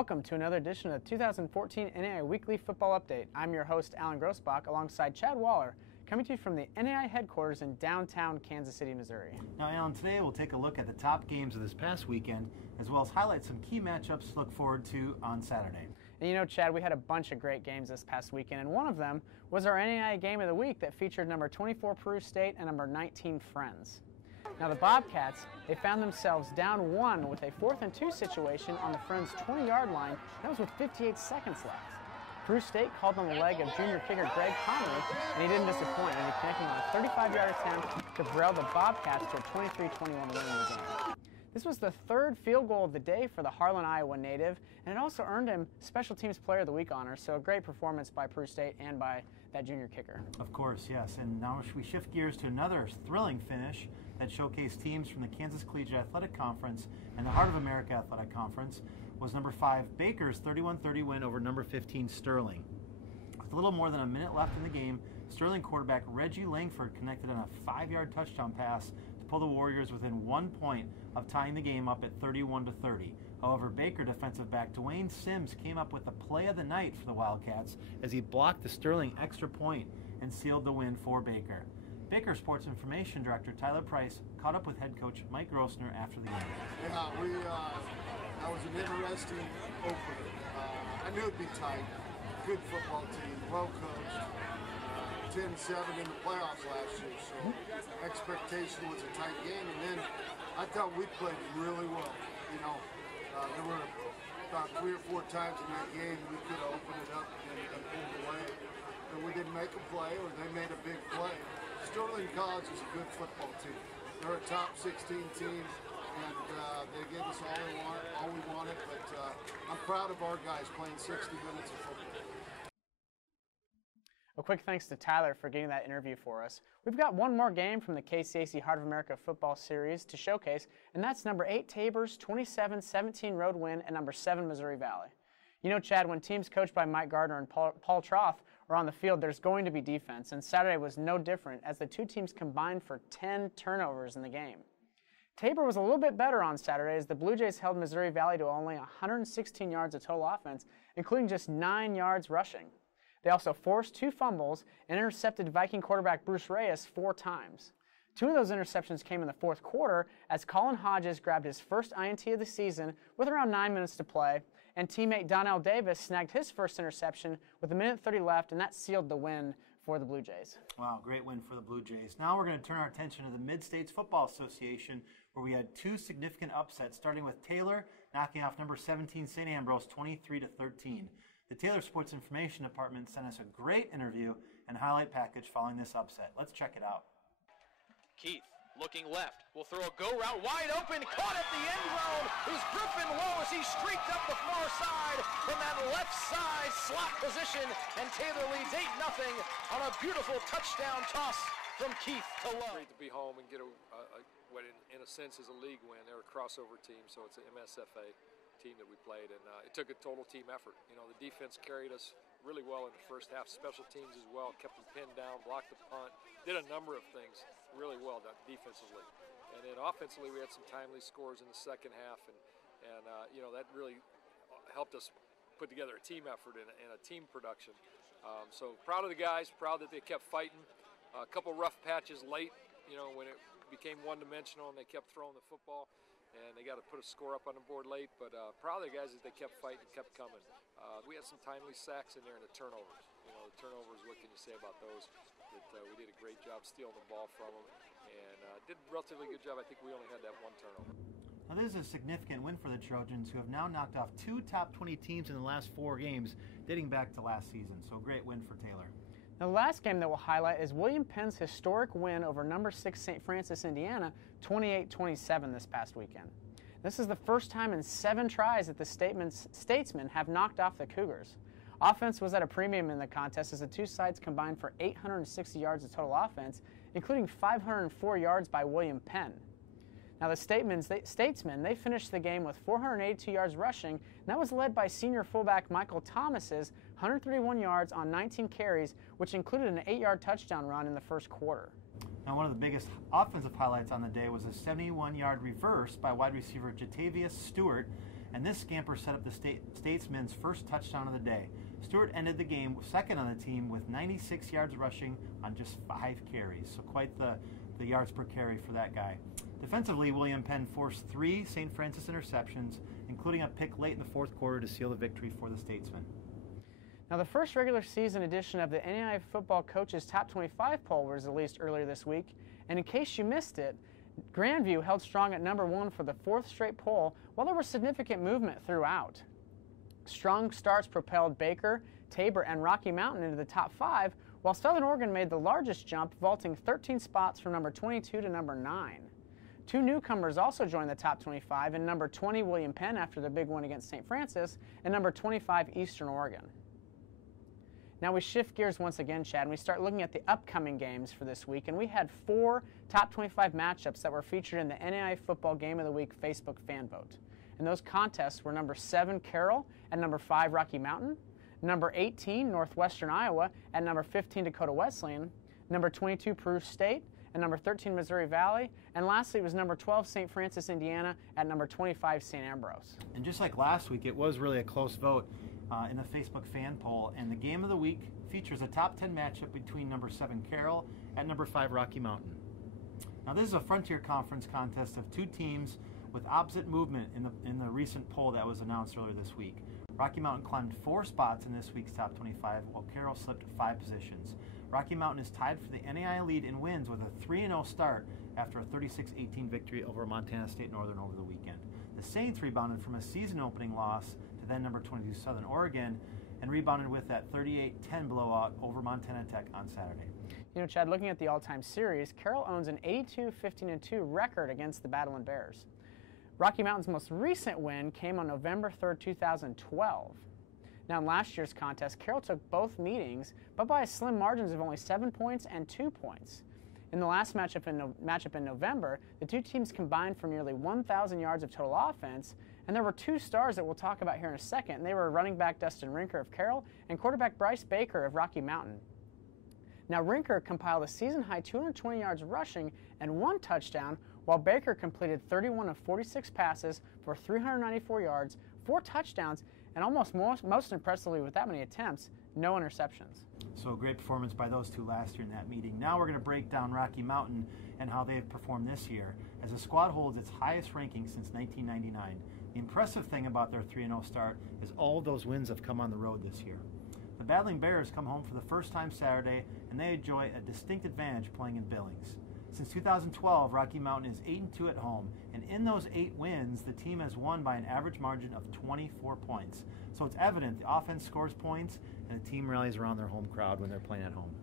Welcome to another edition of the 2014 NAIA Weekly Football Update. I'm your host, Alan Grossbach, alongside Chad Waller, coming to you from the NAIA headquarters in downtown Kansas City, Missouri. Now, Alan, today we'll take a look at the top games of this past weekend, as well as highlight some key matchups to look forward to on Saturday. And you know, Chad, we had a bunch of great games this past weekend, and one of them was our NAIA Game of the Week that featured number 24 Peru State and number 19 Friends. Now the Bobcats, they found themselves down one with a 4th and 2 situation on the Friends' 20-yard line. That was with 58 seconds left. Peru State called on the leg of junior kicker Greg Conley, and he didn't disappoint, and he connecting on a 35-yard attempt to braille the Bobcats to a 23-21 win in the game. This was the 3rd field goal of the day for the Harlan, Iowa native, and it also earned him Special Teams Player of the Week honor, so a great performance by Peru State and by that junior kicker. Of course, yes, and now we shift gears to another thrilling finish that showcased teams from the Kansas Collegiate Athletic Conference and the Heart of America Athletic Conference. Was number 5 Baker's 31-30 win over number 15 Sterling. With a little more than a minute left in the game, Sterling quarterback Reggie Langford connected on a 5-yard touchdown pass to pull the Warriors within 1 point of tying the game up at 31-30. However, Baker defensive back Dwayne Sims came up with the play of the night for the Wildcats as he blocked the Sterling extra point and sealed the win for Baker. Baker Sports Information Director Tyler Price caught up with head coach Mike Grossner after the game. Yeah, that was an interesting opener. I knew it'd be tight. Good football team, well coached. 10-7 in the playoffs last year, so expectation was a tight game. And then I thought we played really well. You know, there were about 3 or 4 times in that game we could have opened it up and pulled away. And we didn't make a play, or they made a big play. Sterling College is a good football team. They're a top 16 team, and they gave us all we wanted, but I'm proud of our guys playing 60 minutes of football. A quick thanks to Tyler for getting that interview for us. We've got one more game from the KCAC Heart of America football series to showcase, and that's number 8 Tabor's 27-17 road win and number 7 Missouri Valley. You know, Chad, when teams coached by Mike Gardner and Paul Troth are on the field, there's going to be defense, and Saturday was no different as the two teams combined for 10 turnovers in the game. Tabor was a little bit better on Saturday as the Blue Jays held Missouri Valley to only 116 yards of total offense, including just 9 yards rushing. They also forced 2 fumbles and intercepted Viking quarterback Bruce Reyes 4 times. 2 of those interceptions came in the 4th quarter as Colin Hodges grabbed his first INT of the season with around 9 minutes to play, and teammate Donnell Davis snagged his first interception with 1:30 left, and that sealed the win for the Blue Jays. Wow, great win for the Blue Jays. Now we're going to turn our attention to the Mid-States Football Association, where we had 2 significant upsets, starting with Taylor knocking off number 17 St. Ambrose 23-13. The Taylor Sports Information Department sent us a great interview and highlight package following this upset. Let's check it out. Keith looking left, will throw a go route wide open, caught at the end zone. Is Griffin Lowe as he streaked up the far side from that left side slot position, and Taylor leads 8-0 on a beautiful touchdown toss from Keith to Lowe. Great to be home and get what in a sense is a league win. They're a crossover team, so it's an MSFA team that we played, and it took a total team effort. You know, the defense carried us really well in the first half. Special teams as well, kept them pinned down, blocked the punt, did a number of things really well defensively. And then offensively, we had some timely scores in the second half, and you know, that really helped us put together a team effort and a team production. So proud of the guys, proud that they kept fighting. A couple rough patches late, you know, when it became one-dimensional and they kept throwing the football, and they got to put a score up on the board late, but proud of the guys that they kept fighting, kept coming. We had some timely sacks in there and the turnovers. You know, the turnovers, what can you say about those? That we did a great job stealing the ball from them, and did a relatively good job. I think we only had that 1 turnover. Now this is a significant win for the Trojans, who have now knocked off 2 top 20 teams in the last 4 games, dating back to last season. So a great win for Taylor. The last game that we'll highlight is William Penn's historic win over number 6 St. Francis, Indiana, 28-27 this past weekend. This is the first time in 7 tries that the Statesmen have knocked off the Cougars. Offense was at a premium in the contest as the two sides combined for 860 yards of total offense, including 504 yards by William Penn. Now the Statesmen, they finished the game with 482 yards rushing, and that was led by senior fullback Michael Thomas's 131 yards on 19 carries, which included an 8-yard touchdown run in the 1st quarter. Now one of the biggest offensive highlights on the day was a 71-yard reverse by wide receiver Jatavius Stewart and this scamper set up the Statesman's first touchdown of the day. Stewart ended the game second on the team with 96 yards rushing on just 5 carries, so quite the yards per carry for that guy. Defensively, William Penn forced 3 St. Francis interceptions, including a pick late in the fourth quarter to seal the victory for the Statesmen. Now, the first regular season edition of the NAIA Football Coaches Top 25 poll was released earlier this week, and in case you missed it, Grandview held strong at number 1 for the 4th straight poll, while there was significant movement throughout. Strong starts propelled Baker, Tabor, and Rocky Mountain into the top 5, while Southern Oregon made the largest jump, vaulting 13 spots from number 22 to number 9. 2 newcomers also joined the top 25, in number 20 William Penn after the big win against St. Francis, and number 25 Eastern Oregon. Now we shift gears once again, Chad, and we start looking at the upcoming games for this week, and we had 4 top 25 matchups that were featured in the NAIA Football Game of the Week Facebook fan vote. And those contests were number 7 Carroll and number 5 Rocky Mountain, number 18 Northwestern Iowa and number 15 Dakota Wesleyan, number 22 Peru State and number 13 Missouri Valley, and lastly it was number 12 St. Francis, Indiana at number 25 St. Ambrose. And just like last week, it was really a close vote in the Facebook fan poll, and the game of the week features a top 10 matchup between number 7 Carroll and number 5 Rocky Mountain. Now this is a Frontier Conference contest of 2 teams with opposite movement in the recent poll that was announced earlier this week. Rocky Mountain climbed 4 spots in this week's top 25, while Carroll slipped 5 positions. Rocky Mountain is tied for the NAIA lead in wins with a 3-0 start after a 36-18 victory over Montana State Northern over the weekend. The Saints rebounded from a season-opening loss to then number 22 Southern Oregon and rebounded with that 38-10 blowout over Montana Tech on Saturday. You know, Chad, looking at the all-time series, Carroll owns an 82-15-2 record against the Battling Bears. Rocky Mountain's most recent win came on November 3rd, 2012. Now, in last year's contest, Carroll took both meetings, but by a slim margins of only 7 points and 2 points. In the last matchup in November, the 2 teams combined for nearly 1,000 yards of total offense, and there were 2 stars that we'll talk about here in a second, and they were running back Dustin Rinker of Carroll and quarterback Bryce Baker of Rocky Mountain. Now, Rinker compiled a season-high 220 yards rushing and 1 touchdown, while Baker completed 31 of 46 passes for 394 yards, 4 touchdowns, and most impressively with that many attempts, no interceptions. So a great performance by those 2 last year in that meeting. Now we're going to break down Rocky Mountain and how they've performed this year, as the squad holds its highest ranking since 1999. The impressive thing about their 3-0 start is all of those wins have come on the road this year. The Battling Bears come home for the first time Saturday, and they enjoy a distinct advantage playing in Billings. Since 2012, Rocky Mountain is 8-2 at home, and in those 8 wins, the team has won by an average margin of 24 points. So it's evident the offense scores points, and the team rallies around their home crowd when they're playing at home.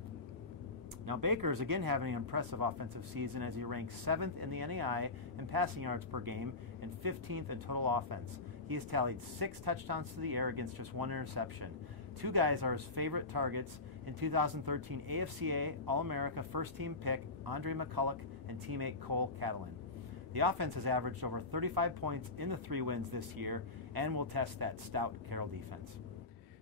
Now Baker is again having an impressive offensive season as he ranks 7th in the NAIA in passing yards per game and 15th in total offense. He has tallied 6 touchdowns to the air against just 1 interception. 2 guys are his favorite targets in 2013 AFCA All-America first-team pick Andre McCulloch and teammate Cole Catalin. The offense has averaged over 35 points in the 3 wins this year and will test that stout Carroll defense.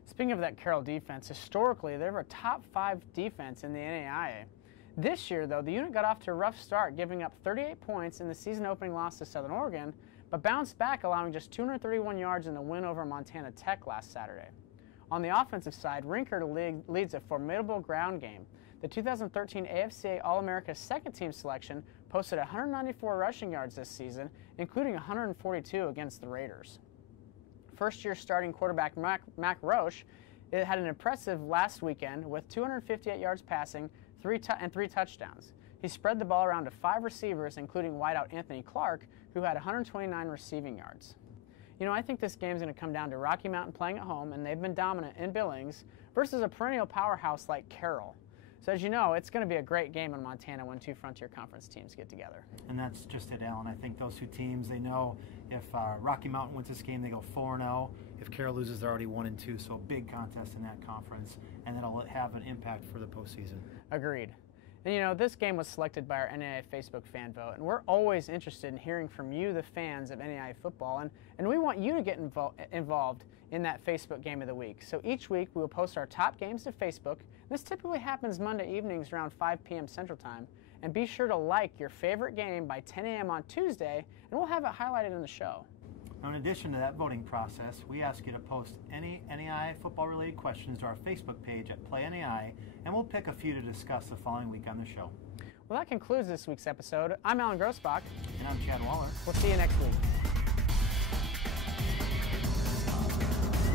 Speaking of that Carroll defense, historically they're a top 5 defense in the NAIA. This year, though, the unit got off to a rough start, giving up 38 points in the season-opening loss to Southern Oregon, but bounced back, allowing just 231 yards in the win over Montana Tech last Saturday. On the offensive side, Rinker leads a formidable ground game. The 2013 AFCA All-America second-team selection posted 194 rushing yards this season, including 142 against the Raiders. First-year starting quarterback Mac Roche had an impressive last weekend with 258 yards passing and 3 touchdowns. He spread the ball around to 5 receivers, including wideout Anthony Clark, who had 129 receiving yards. You know, I think this game is going to come down to Rocky Mountain playing at home, and they've been dominant in Billings, versus a perennial powerhouse like Carroll. So as you know, it's going to be a great game in Montana when 2 Frontier Conference teams get together. And that's just it, Alan. I think those 2 teams, they know if Rocky Mountain wins this game, they go 4-0. If Carroll loses, they're already 1-2, so a big contest in that conference, and that'll have an impact for the postseason. Agreed. And you know, this game was selected by our NAIA Facebook fan vote, and we're always interested in hearing from you, the fans of NAIA football, and we want you to get involved in that Facebook game of the week. So each week we will post our top games to Facebook. This typically happens Monday evenings around 5 p.m. Central Time, and be sure to like your favorite game by 10 a.m. on Tuesday, and we'll have it highlighted in the show. Now, in addition to that voting process, we ask you to post any NAIA football-related questions to our Facebook page at Play NAIA, and we'll pick a few to discuss the following week on the show. Well, that concludes this week's episode. I'm Alan Grossbach. And I'm Chad Waller. We'll see you next week.